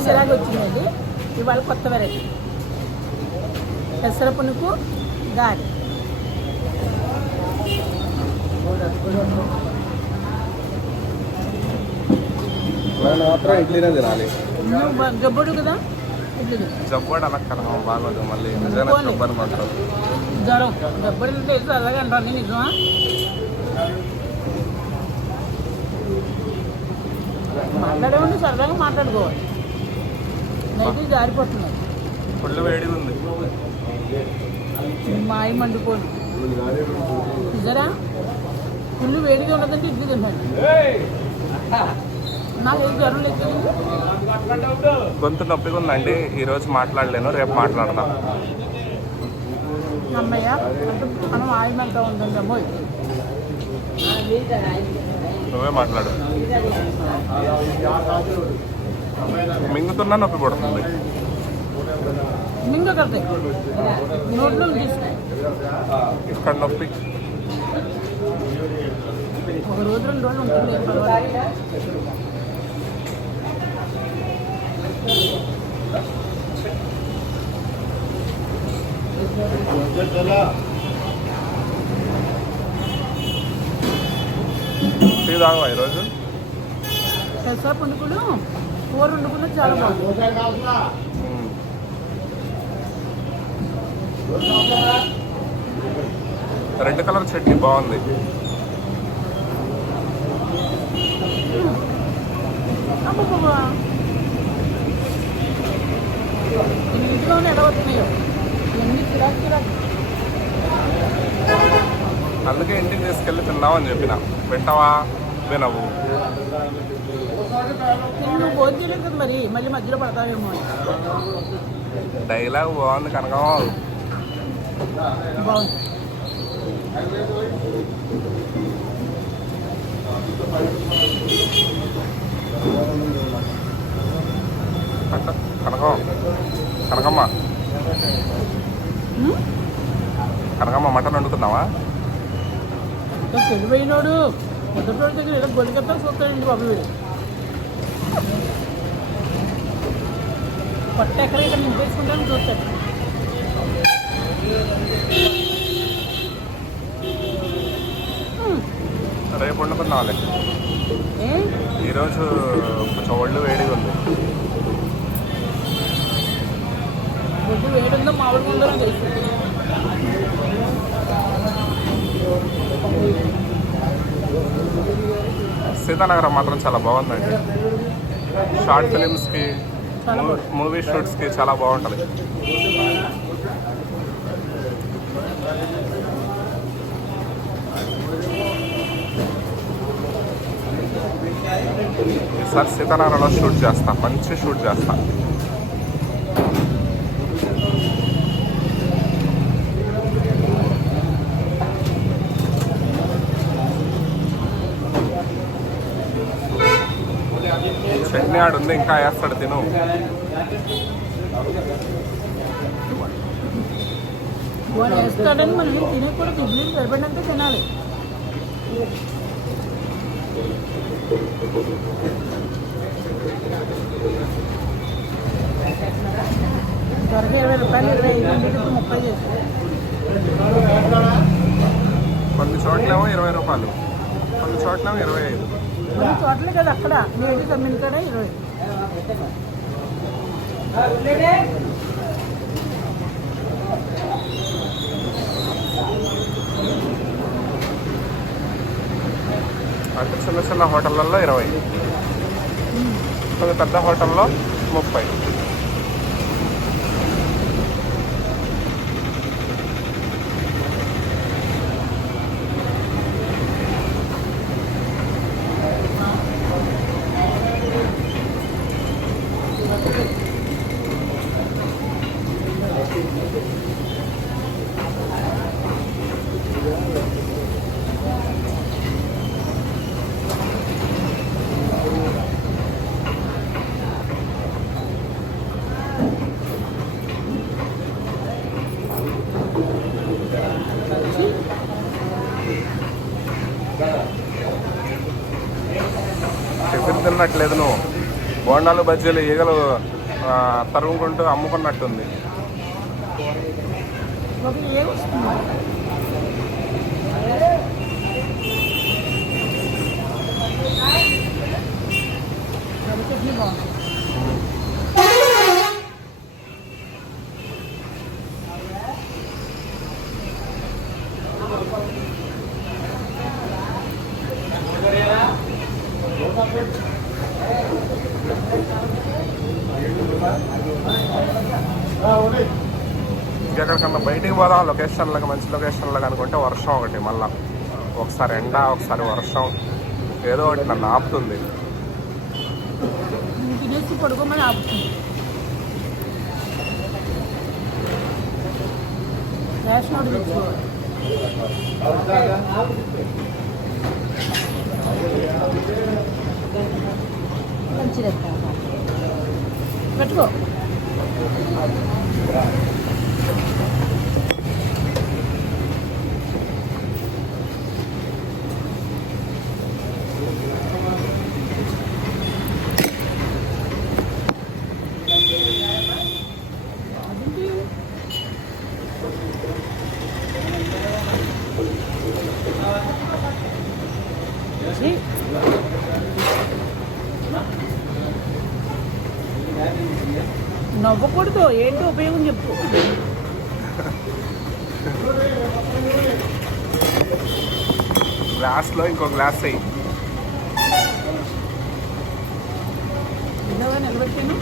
Varieties ఇలాగే వచ్చిందండి. ఇవాళ కొత్త వెరైటీ పెసర పునుకు మాత్రం ఇడ్లీనే తినాలి. కదా? ఇడ్లీ జబ్బడు అలా బాగోదు మళ్ళీ. నిజంగా అనుకుంటారు జ్వరం. గబ్బుడు అంటే అలాగే అంటారు నేను నిజమా? మాట్లాడేవండి సరదాగా మాట్లాడుకోవాలి. నైట్ జారిపోతున్నాయి ఫుల్ వేడిగా ఉంది. మాయి మండిపోను నిజరా ఫుల్ వేడిగా ఉన్నదంటే ఇడ్లీ తిన్నాడు నాకు ఏం జ్వరం లేదు గొంతు నొప్పిగా ఉందండి. ఈరోజు మాట్లాడలేను రేపు మాట్లాడతా. అమ్మయ్య మనం నువ్వే మాట్లాడు. మింగుతున్నా నొప్పి పడుతుంది. ఇక్కడ నొప్పి. ఒక రోజు రెండు రోజులు ఉంటుంది ఏం పర్వాలేదు. టీ తాగవా ఈరోజు? పెసర పునుకులు కూర చాలా బాగుంది. రెడ్ కలర్ చట్నీ బాగుంది. అబ్బబ్బబ్బా. ఈ ఇంట్లోనే ఎడవతున్నాయో ఎన్ని చిరాకు చిరాకు. అందుకే ఇంటికి తీసుకెళ్ళి తిందామని చెప్పిన. పెట్టవా? కదా మరి మళ్ళీ మధ్యలో పడతావేమో. డైలాగ్ బాగుంది కనకం బాగుంది కనకం కనకమ్మ? కనకమ్మ మటన్ వండుకుందామా ఇంకా తెలివైనోడు మొదటి దగ్గర ఏదో గొలికత్తా చూస్తాడండి బాబు వీడు పొట్ట ఎక్కడ ఇక్కడ నింపేసుకుంటాను చూస్తాడు. రేపు ఏ ఈరోజు కొంచెం ఒళ్ళు వేడిగా ఉంది వేడుందో మామిడి ఉందో తెలుసు సీతానగరం మాత్రం చాలా బాగుందండి. షార్ట్ ఫిలిమ్స్కి. మూవీ షూట్స్కి చాలా బాగుంటుంది. ఈసారి సీతానగరంలో షూట్ చేస్తా మంచి షూట్ చేస్తా. చట్నీ ఆడు ఉంది ఇంకా వేస్తాడు తిను. వాడు వేస్తాడని మనం తినకూడదు ఇడ్లీ సరిపడినంత తినాలి. త్వరగా ఇరవై రూపాయలు ఇరవై ఐదు ఉండేటప్పుడు ముప్పై చేసి కొన్ని చోట్లేమో ఇరవై రూపాయలు కొన్ని చోట్లేమో ఇరవై ఐదు. కొన్ని చోట్లే కదా అక్కడ. నేటి కమ్మిన కాడ ఇరవై. అంటే చిన్న చిన్న హోటళ్ళల్లో ఇరవై. కొన్ని పెద్ద హోటల్లో ముప్పై. బోండాలు బజ్జీలు ఈగలు తరుగుకుంటూ అమ్ముకున్నట్టుంది. ఒక బయటికి పోదాం? లొకేషన్లకు మంచి లొకేషన్లకు అనుకుంటే వర్షం ఒకటి మళ్ళా ఒకసారి ఎండ ఒకసారి వర్షం. ఏదో ఒకటి నన్ను ఆపుతుంది. పెట్టుకో. నవ్వకూడదు ఏంటి ఉపయోగం చెప్పు. గ్లాస్లో ఇంకో గ్లాస్ అయ్యి నిలబెట్టాను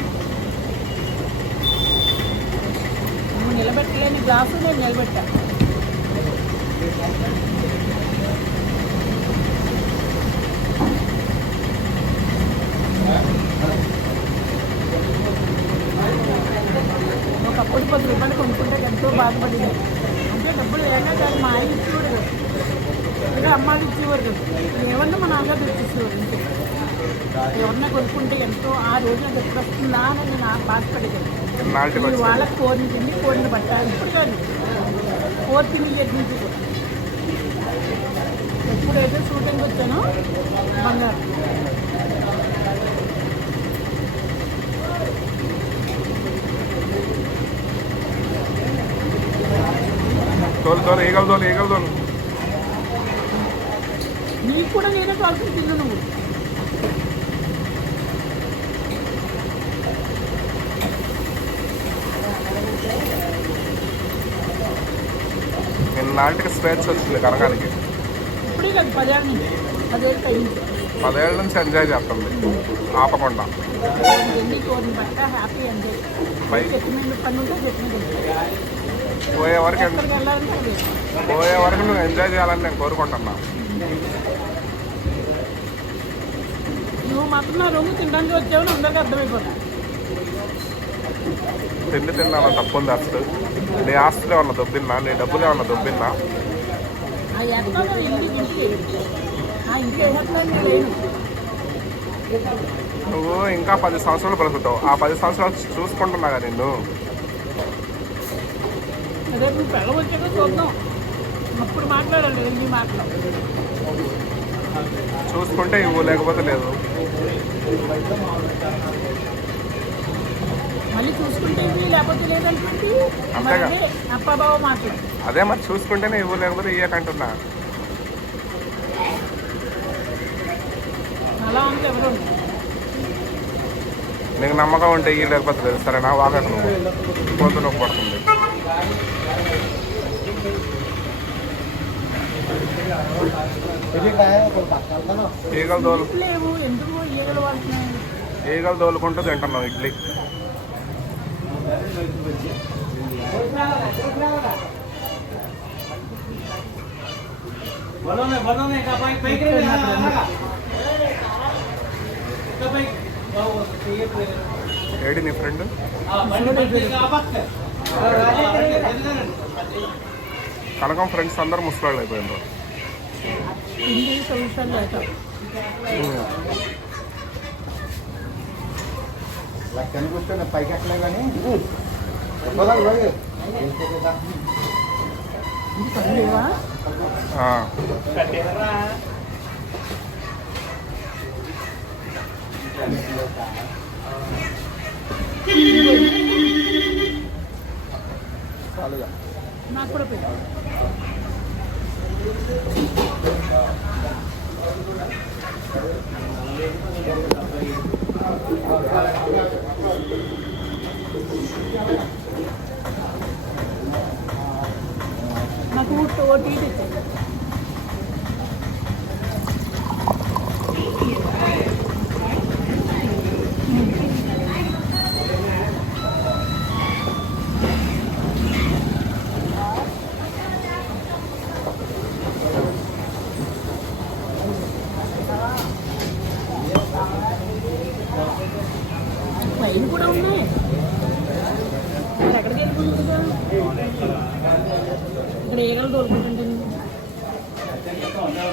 నువ్వు నిలబెట్టలేని గ్లాసు నేను నిలబెట్టా. ఒకప్పుడు పది రూపాయలు కొనుక్కుంటే ఎంతో బాధపడింది. డబ్బులు లేక కాదు మా ఆయన ఇచ్చేవాడు కదా. అమ్మాయిలు ఇచ్చేవారు కదా. ఏమన్నా మా నాన్నగారు తెచ్చిచ్చేవారు ఇంటికి ఎవరన్నా కొనుక్కుంటే ఎంతో ఆ రోజు నాకు ఎప్పుడు వస్తుందా అని నేను బాధపడేది. వచ్చింది వాళ్ళకి కోరిని తిండి కోరిని బట్ట ఇప్పుడు కాదు. కోరి జడ్జించి ఎప్పుడైతే షూటింగ్ వచ్చానో బంగారు. తోలు తోలు ఈగలు తోలు ఈగలు తోలు. నీకు కూడా నేనే కాల్సిన తిన్ను నువ్వు నాటికి స్వేచ్ఛ వచ్చింది కరగానికి. పదేళ్ళ నుంచి. ఎంజాయ్ చేస్తుంది. ఆపకుండా. హ్యాపీ అంటే పోయే వరకు పోయే వరకు నువ్వు ఎంజాయ్ చేయాలని నేను కోరుకుంటున్నా. నువ్వు మాత్రం నా రూమ్ తినడానికి వచ్చావని అందరికీ అర్థమైపోతుంది. తిండి తిన్నాను తప్పుంది అసలు. నీ ఆస్తులు ఏమన్నా దొబ్బిన్నా నీ డబ్బులు ఏమన్నా దొబ్బిన్నా నువ్వు ఇంకా పది సంవత్సరాలు బ్రతుకుతావు. ఆ పది సంవత్సరాలు చూసుకుంటున్నా కదా నిన్ను. రేపు నువ్వు చూద్దాం. అప్పుడు మాట్లాడాలి మాట్లాడు చూసుకుంటే ఇవ్వు లేకపోతే లేదు. మళ్ళీ చూసుకుంటే ఇవి లేకపోతే లేదనుకుంటే అంతేగా. అప్పాబావ మాట్లాడు అదే మరి చూసుకుంటేనే ఇవ్వు లేకపోతే ఇయ్యకంటున్నా అలా ఎవరు. నీకు నమ్మకం ఉంటే ఇయ్యి లేకపోతే లేదు. సరేనా వాగకు నువ్వు. నొప్పి పడుతుంది ఈగలు దోలు ఈగలు దోలుకుంటూ తింటున్నాం ఇడ్లీ. ఏడి నీ ఫ్రెండ్? కనకం ఫ్రెండ్స్ అందరు ముసలాళ్ళు అయిపోయినారు. హిందీ సొల్యూషన్ లేక లెక్కని కూర్చొని పైకి ఎక్కలే కానీ చెప్పదాం నాకు ఊట ఓటీ తెచ్చింది